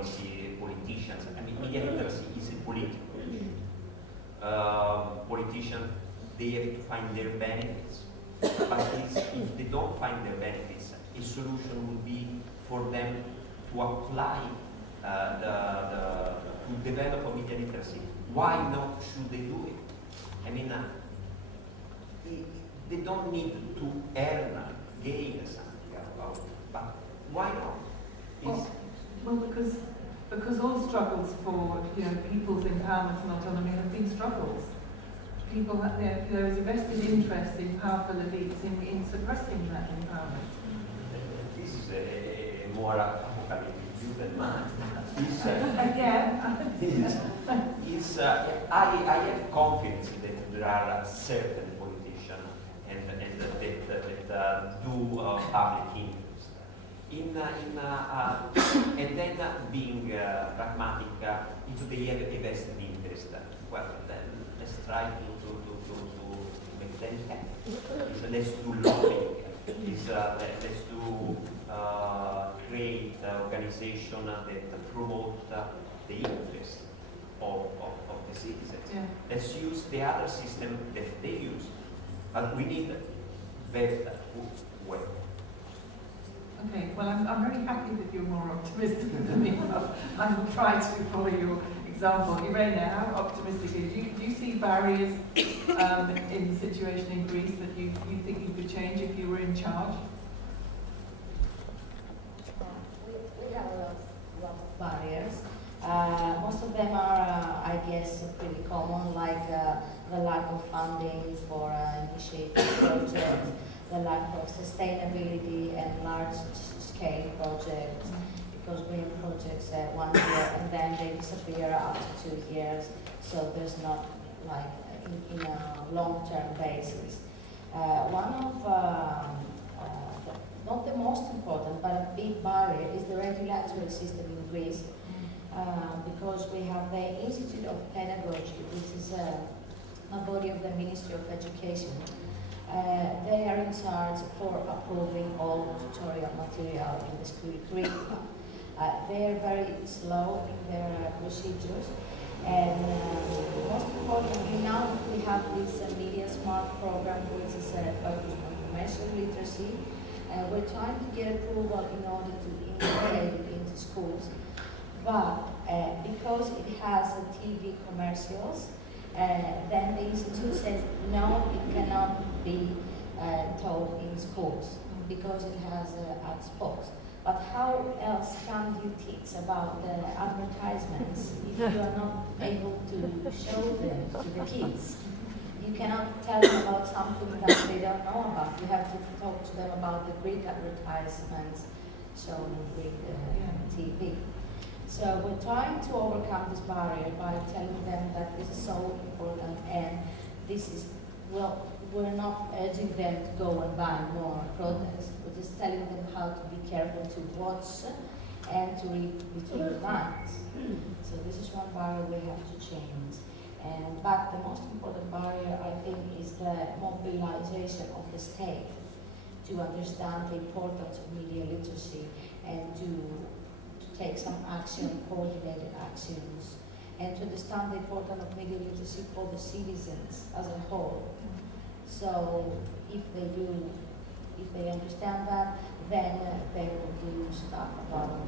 policy politicians. I mean, media literacy is a political issue. Politicians, they have to find their benefits. But if they don't find their benefits, a solution would be for them to apply, to develop a media literacy. Why not should they do it? I mean, they don't need to gain something about it, but why not? Well, because all struggles for people's empowerment and autonomy have been struggles. People, there is a vested interest in powerful elites in suppressing that empowerment. This is a more apocalyptic view than mine. I have confidence that there are certain politicians that do public interest. And then being pragmatic, if they have a vested interest, well, then let's try to make them happy. Let's do lobbying. Let's do create organizations that promote the interest of the citizens. Yeah. Let's use the other system that they use. But we need better way. Okay, well, I'm very happy that you're more optimistic than me. I will try to follow your example. Irene, how optimistic are you? Do you see barriers in the situation in Greece that you think you could change if you were in charge? We have a lot of barriers. Most of them are, I guess, pretty common, like the lack of funding for initiating projects, the lack of sustainability and large-scale projects, because green projects 1 year and then they disappear after 2 years, so there's not like in a long-term basis. One of not the most important, but a big barrier is the regulatory system in Greece, because we have the Institute of Pedagogy, which is a body of the Ministry of Education. They are in charge for approving all tutorial material in the school curriculum. They are very slow in their procedures, and most importantly, now we have this Media Smart program, which is focused on commercial literacy. We're trying to get approval in order to integrate it into schools, but because it has TV commercials, then the institute says no, it cannot be taught in schools because it has ad spots. But how else can you teach about the advertisements if you are not able to show them to the kids? You cannot tell them about something that they don't know about. You have to talk to them about the Greek advertisements shown in Greek TV. So we're trying to overcome this barrier by telling them that this is so important, and this is, well, we're not urging them to go and buy more products. We're just telling them how to be careful to watch and to read between the lines. So this is one barrier we have to change. But the most important barrier, I think, is the mobilization of the state to understand the importance of media literacy and to take some action, coordinated actions, and to understand the importance of media literacy for the citizens as a whole. So if they understand that, then they will do stuff about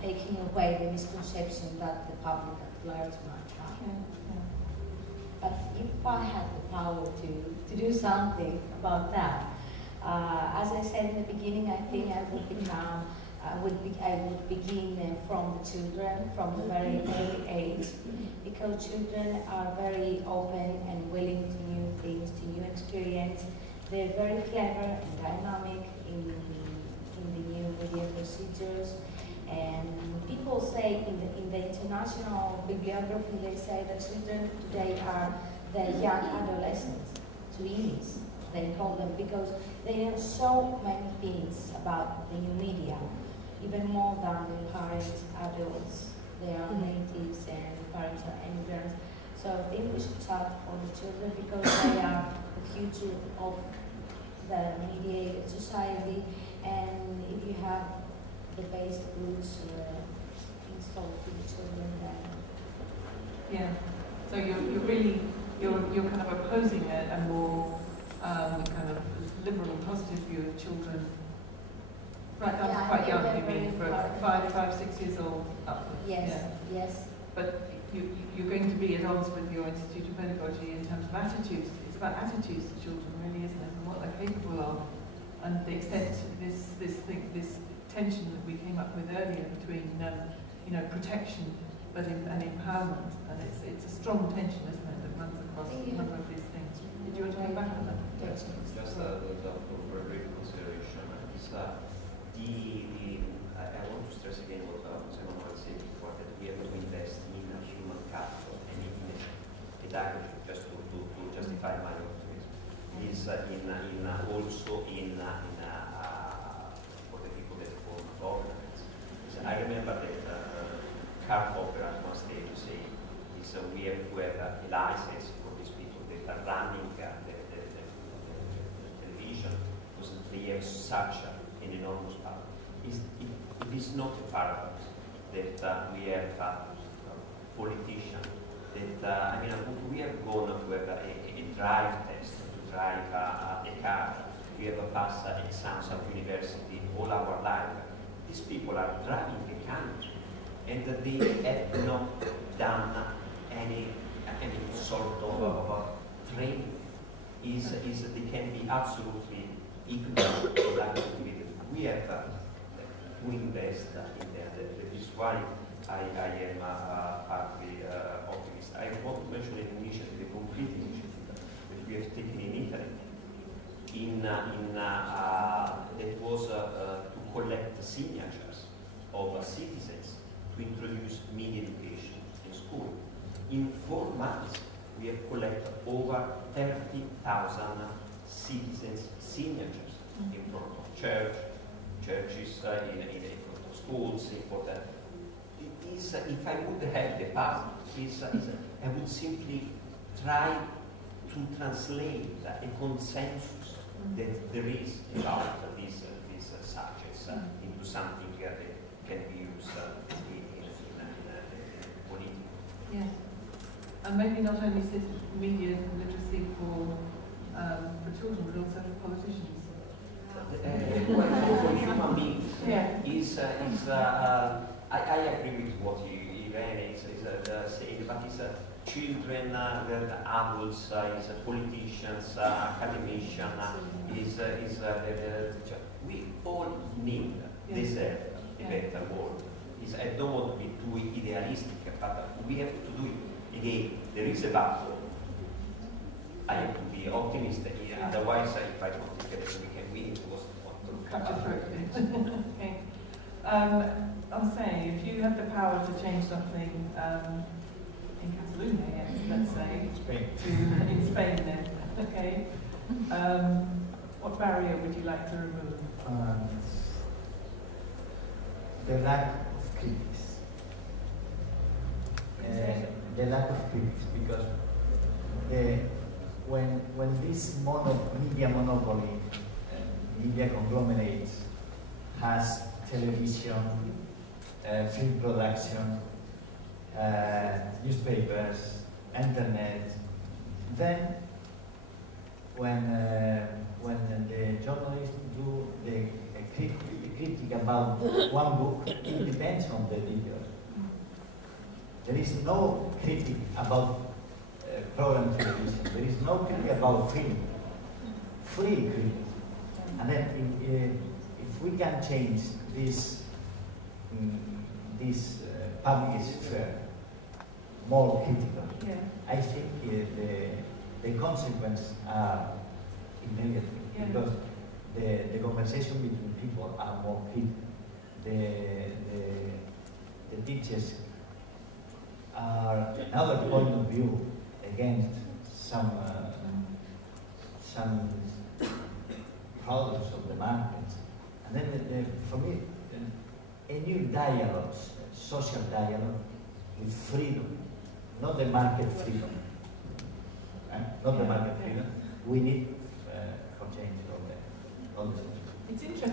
taking away the misconception that the public at large might have. But if I had the power to do something about that, as I said in the beginning, I think I would begin from the children, from the very early age, because children are very open and willing to new things, to new experience. They're very clever and dynamic in the new media procedures. And people say in the international bibliography, they say that children today are the young adolescents, tweenies, they call them, because they know so many things about the new media, even more than the parents, adults. They are natives and parents are immigrants. So I think we should start for the children because they are the future of the mediated society. And if you the basic rules installed to the children there. Yeah. So you're really you're kind of opposing a more kind of liberal and positive view of children. Right, that's Yeah, quite young, they're you mean, for very 5, 6 years old upwards. Yes, Yeah. yes. But you're going to be at odds with your Institute of Pedagogy in terms of attitudes. It's about attitudes to children, really, isn't it, and what they're capable of, and the extent this tension that we came up with earlier between protection and empowerment, and it's a strong tension, isn't it, that runs across a number of these things. Did you want to come back on that? Yes, just a very consideration. Is I want to stress again what Emanuele said before, that we have to invest in human capital and in pedagogy, just to justify my optimism. Is also in for the people that form governments. I remember that Karl Popper at one stage said, we have to have a license for these people that are running the television, because they have such an enormous power. It is not a paradox that we have politicians that, we have gone to have a drive test to drive a car. We have passed exams at university all our life. These people are driving the country, and they have not done any sort of training. They can be absolutely ignorant of that activity. We have to invest in that. This is why I am partly optimist. I want to mention an initiative, a concrete initiative that we have taken in Italy. That was to collect signatures of citizens to introduce media education in school. In 4 months, we have collected over 30,000 citizens' signatures in front of churches, in front of schools, in front of if I would have the power, I would simply try to translate a consensus that there is about these subjects into something that can be used in politics. Yeah. And maybe not only media literacy for children, but also for politicians. For human beings, yeah. I agree with what Irene is saying, but it's children, the adults, politicians, academicians, we all need, deserve a better world. I don't want to be too idealistic, but we have to do it. Again, there is a battle. I have to be optimistic. Otherwise, if I don't think that we can win, it was cut your throat. Okay. I'm saying, if you had the power to change something in Catalonia, yes, let's say, in Spain then, okay, what barrier would you like to remove? The lack of critics. The lack of critics, because when this media monopoly, media conglomerate has television, film production, newspapers, internet, then when the journalists do the critic about one book, it depends on the editor. There is no critic about program television. There is no critic about film. Free critic. And then if we can change this public sphere more critical, I think the consequences are immediate, because the conversation between people are more critical. The teachers are another point of view against some products of the market. And then for me, a new dialogue, social dialogue with freedom, not the market freedom. Not the market freedom. We need for change all the It's interesting.